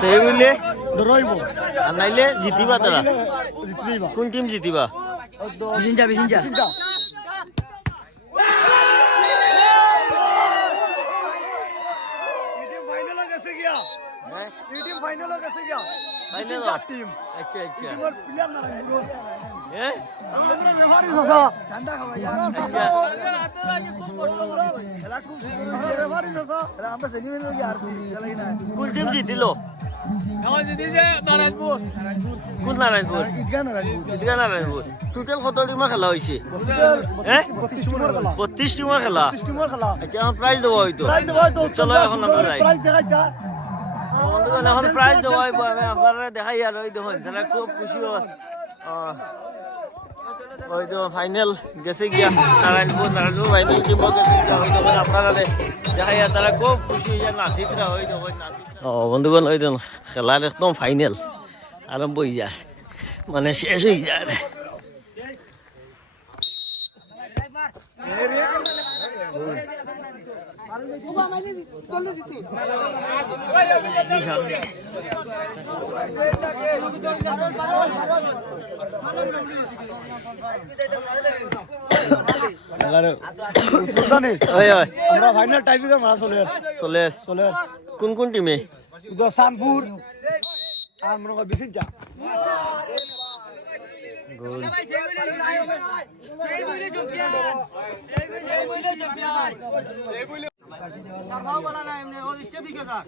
সেই বুঝলে রইব আর নাইলে জিতিবা তারা। কোন টিম জিতিবা? বিসিনজা বিসিনজা চিন্তা টিম ফাইনাল গেছে গিয়া এই টিম ফাইনাল গেছে গিয়া ফাইনাল টিম আচ্ছা আচ্ছা টিমের প্লেয়ার না পুরো হ্যাঁ আমরা রেফারি সাসা ঠান্ডা খাওয়া যারা খেলা খুব সুন্দর রেফারি সাসা আমরা সেমিফাইনাল গিয়ে আর খেলা না কোন টিম জিতিল কোন নারায়ণপুর ঈদগাহ না রাজপুর ঈদগা নারায়ণপুর টোটেল কত টিমা খেলা হয়েছে? 32 টিমের খেলা। বত্রিশ টিমা খেলা? 32 টিমের খেলা। আচ্ছা প্রাইজ দেবো হয়তো। চলো এখন আমরা এখন প্রাইজ দেওয়া হইব আমি আপনারা দেখাই আর ওই দেখুন যারা খুব খুশি হয় ওই তো ফাইনাল গেছে গিয়া। নারায়ণপুর নারায়ণপুর ফাইনাল টিম গেছে গিয়া। আপনারা দেখাই আর তারা খুব খুশি হয়ে নাচিতরা ওই দেখুন ও বন্ধুগণ ওই দেখুন খেলার একদম ফাইনাল আরম্ভ হয়ে যায়। মানে শেষ হয়ে যায়। আমরা ফাইনাল চলে চলে চলে কোন কোন টিমে শানপুর আর মনে বিসিনচা গোল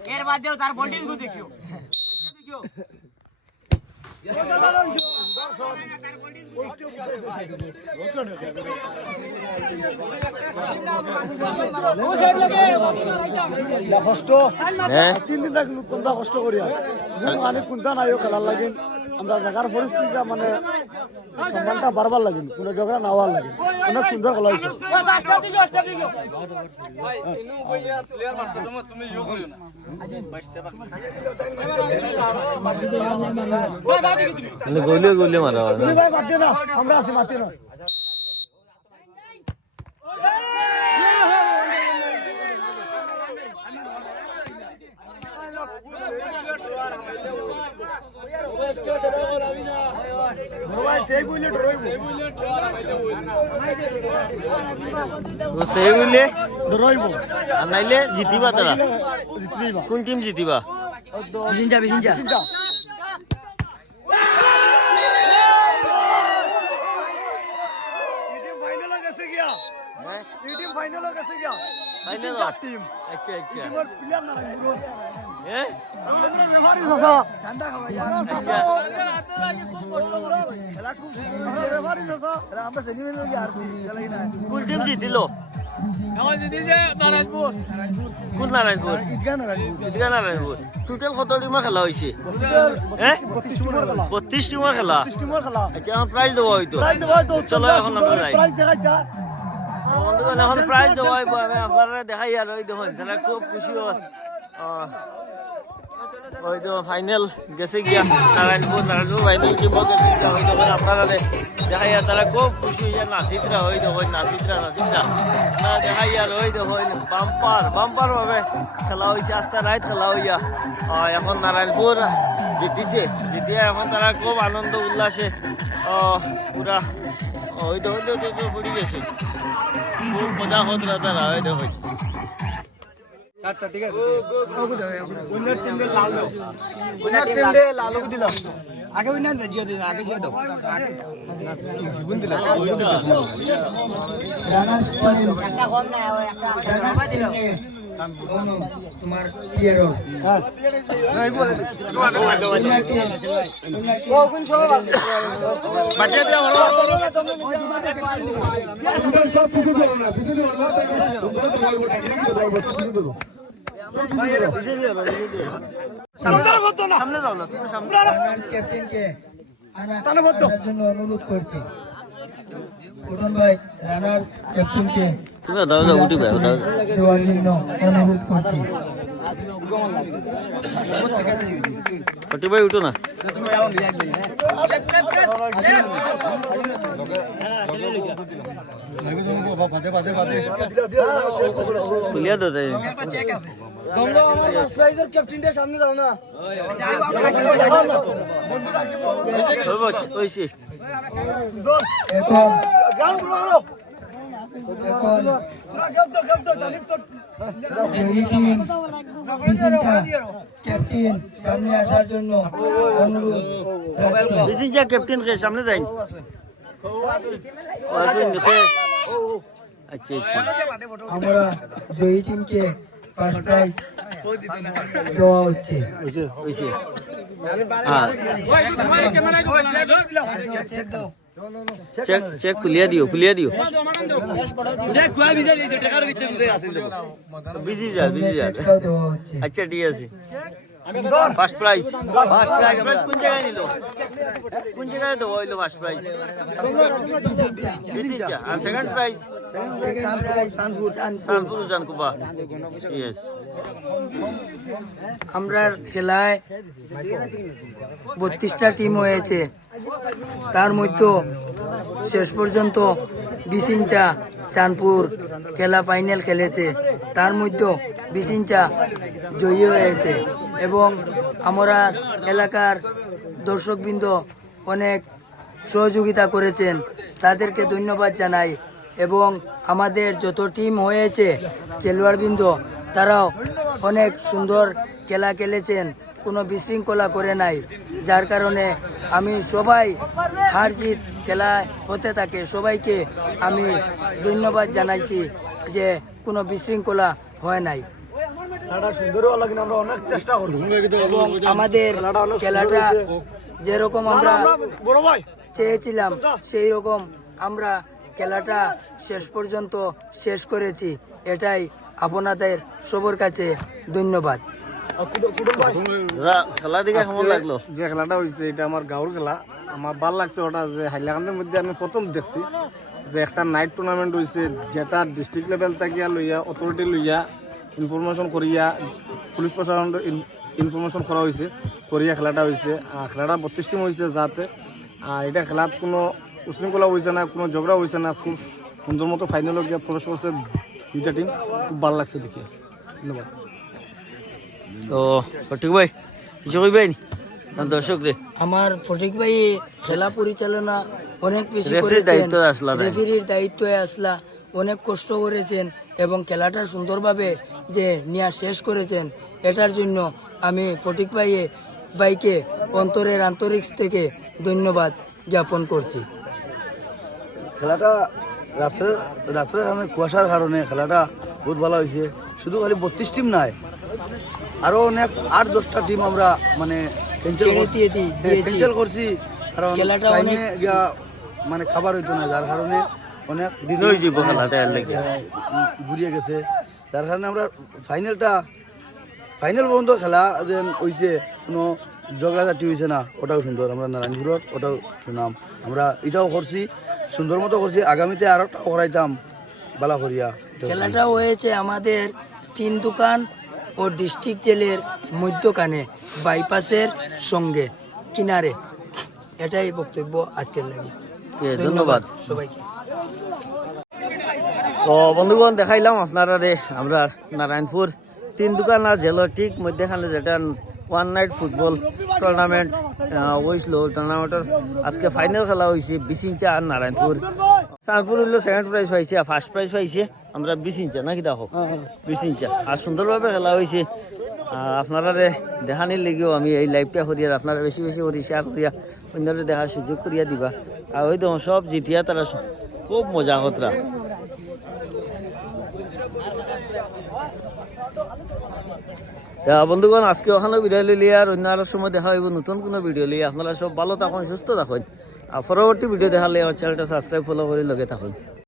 এর বাদ দেও তার বোল্ডিং গো দেখিও। কষ্ট। হ্যাঁ। তিন দিন থাকল তোমরা কষ্ট করিয়া। মানে কোনটা নাই খেলার লাগিন আমরা জায়গার পরিস্থিতিটা মানে সম্মানটা বারবার লাগেন কোনো ঝগড়া না হওয়ার লাগে অনেক সুন্দর খেলা হয়েছে। গলিয়ে গলিয়ে মারা আমরা আছি মাতি না। ভাই সেই বইলে ডরাইব তো সেই বুঝলে ডরাইব আর নাইলে জিতিবা তারা জিতে যাইবা কোন টিম জিতিবা বিসিনজা বিসিনজা চিন্তা টিম ফাইনাল গেছে গিয়া এই টিম ফাইনাল গেছে গিয়া জিতিল টোটেল কত টিমা খেলা হয়েছে হ্যাঁ 32 খেলা বত্রিশ টিমা খেলা 32 টিমের খেলা আচ্ছা প্রাইজ দেবো হয়তো। চলো এখন এখন প্রাইজ দেওয়া আপনারা দেখাই আর ওই দেখুন খুব খুশি হয়। ওই তো ফাইনাল গেছে গিয়া নারায়ণপুর নারায়ণপুর ফাইনাল টিম দেখুন আপনারা দেখাই তারা খুব খুশি হয়ে নাচিতরা ওই দেখুন নাচিতরা নাচিতরা না দেখাই আর ওই দেখুন বাম্পার বাম্পার ভাবে খেলা হয়েছে আস্তে রাইত খেলা হইয়া এখন নারায়ণপুর জিতিছে জিতিয়া এখন তারা খুব আনন্দ উল্লাসে পুরা ওই তো ওই তো গেছে খুব মজা হত তারা ওই দেখো চারটা ঠিক আছে? উইনার টিম দে লাল দাও। উইনার টিম দে লাল দিলাম। আগে উইনার জিও দিও আগে জিও দাও। তোমার পিয়ারো হ্যাঁ নাই বলে ও কোন সব কিছু দেবো না কিছু দেবো না কিছু দেবো অনুরোধ করছি। ভাই রানার ক্যাপ্টেনকে তুমি দাও দাও উঠি ভাই দাও দেওয়ার জন্য অনুরোধ করছি ভাই উঠো না ক্যাপ্টেন সামনে আসার জন্য অনুরোধ রাখছি। বিসিঞ্চা ক্যাপ্টেন কে সামনে যাই আচ্ছা আচ্ছা। আমরা জয়ী টিমকে ফার্স্ট প্রাইজ দেওয়া হচ্ছে। হ্যাঁ। চেক চেক খুলিয়া দিও খুলিয়া দিও বিজি যা বিজি যা চেকটাও দেওয়া হচ্ছে আচ্ছা ঠিক আছে ফার্স্ট প্রাইজ ফার্স্ট প্রাইজ কোন জায়গায় নিল? কোন জায়গায় দেবো? হইল ফার্স্ট প্রাইজ আর সেকেন্ড প্রাইজ আমরা খেলায় বত্রিশটা টিম হয়েছে। তার মধ্যে শেষ পর্যন্ত বিসিঞ্চা চাঁদপুর খেলা ফাইনাল খেলেছে। তার মধ্যে বিসিঞ্চা জয়ী হয়েছে। এবং আমরা এলাকার দর্শকবৃন্দ অনেক সহযোগিতা করেছেন। তাদেরকে ধন্যবাদ জানাই এবং আমাদের যত টিম হয়েছে, খেলোয়াড়বৃন্দ, তারাও অনেক সুন্দর খেলা খেলেছেন, কোনো বিশৃঙ্খলা করে নাই। যার কারণে আমি সবাই হার জিত খেলা হতে থাকে, সবাইকে আমি ধন্যবাদ জানাইছি যে কোনো বিশৃঙ্খলা হয় নাই। খেলাটা সুন্দর হওয়ার লাগে আমরা অনেক চেষ্টা করছি। এবং আমাদের খেলাটা যেরকম আমরা বড় ভাই। চেয়েছিলাম সেই রকম আমরা খেলাটা শেষ পর্যন্ত শেষ করেছি। এটাই আপনাদের সবার কাছে ধন্যবাদ। যে খেলাটা হয়েছে এটা আমার গাঁর খেলা। আমার ভালো লাগছে ওটা যে হাইলাকান্দের মধ্যে আমি প্রথম দেখছি। যে একটা নাইট টুর্নামেন্ট হয়েছে যেটা ডিস্ট্রিক্ট লেভেল থাকিয়া লইয়া অথরিটি লইয়া ইনফরমেশন করিয়া পুলিশ প্রশাসন ইনফরমেশন করা হয়েছে করিয়া খেলাটা হয়েছে খেলাটা বত্রিশ টিম হয়েছে যাতে আর এটা খেলাত কোনো উশৃঙ্খলা হয়েছে না কোনো ঝগড়া হয়েছে না খুব সুন্দর মতো ফাইনালে গিয়ে প্রবেশ করছে দুইটা টিম খুব ভালো লাগছে দেখে। ধন্যবাদ। তো ঠিক ভাই কিছু কইবেন দর্শক রে আমার ফটিক ভাই খেলা পরিচালনা অনেক বেশি করেছেন দায়িত্বে আসলা। রেফারির দায়িত্বে আসলা অনেক কষ্ট করেছেন এবং খেলাটা সুন্দরভাবে যে নিয়ে শেষ করেছেন এটার জন্য আমি ফটিক ভাই ভাইকে অন্তরের আন্তরিক থেকে ধন্যবাদ জ্ঞাপন করছি। খেলাটা রাত্রে রাত্রে কারণে কুয়াশার কারণে খেলাটা বহুত ভালো হয়েছে। শুধু খালি বত্রিশ টিম নাই আরও অনেক আট দশটা টিম আমরা মানে ক্যান্সেল করছি। কারণ টাইমে মানে খাবার হইতো না যার কারণে অনেক দিন হয়ে যাব এর ঘুরিয়ে গেছে। যার কারণে আমরা ফাইনালটা ফাইনাল পর্যন্ত খেলা যেন হইছে কোনো ঝগড়াঝাটি হয়েছে না ওটাও সুন্দর। আমরা নারায়ণপুরত ওটাও শুনাম আমরা এটাও করছি সুন্দর মতো করছি। আগামীতে আরও একটা করাইতাম বালা করিয়া খেলাটা হয়েছে আমাদের তিন দোকান ও ডিস্ট্রিক্ট জেলের মধ্যখানে বাইপাসের সঙ্গে কিনারে। এটাই বক্তব্য আজকের লাগে। ধন্যবাদ সবাইকে। তো বন্ধুগণ দেখাইলাম আপনারা রে আমরা নারায়ণপুর তিন দোকান আর জেলার ঠিক মধ্যখানে যেটা ওয়ান নাইট ফুটবল টুর্নামেন্ট হয়েছিল টুর্নামেন্টের আজকে ফাইনাল খেলা হয়েছে বিশিঞ্চা আর নারায়ণপুর। সানপুর হইল সেকেন্ড প্রাইজ পাইছে আর ফার্স্ট প্রাইজ পাইছে আমরা বিশিঞ্চা নাকি দেখো? বিশিঞ্চা আর সুন্দরভাবে খেলা হয়েছে আর আপনারা রে দেখানির লেগেও আমি এই লাইভটা করি আর আপনারা বেশি বেশি করে শেয়ার করিয়া অন্যরে দেখার সুযোগ করিয়া দিবা। আর ওই দেখো সব জিতিয়া তারা খুব মজা কতরা। তা বন্ধুগণ, আজকে ওখানে বিদায় লিলি আর অন্য আরও সময় দেখা হইব, নতুন কোনো ভিডিও লিয়ে আপনারা সব ভালো থাকুন, সুস্থ থাকুন। আর পরবর্তী ভিডিও দেখালে আমার চ্যানেলটা সাবস্ক্রাইব ফলো করে লগে থাকুন।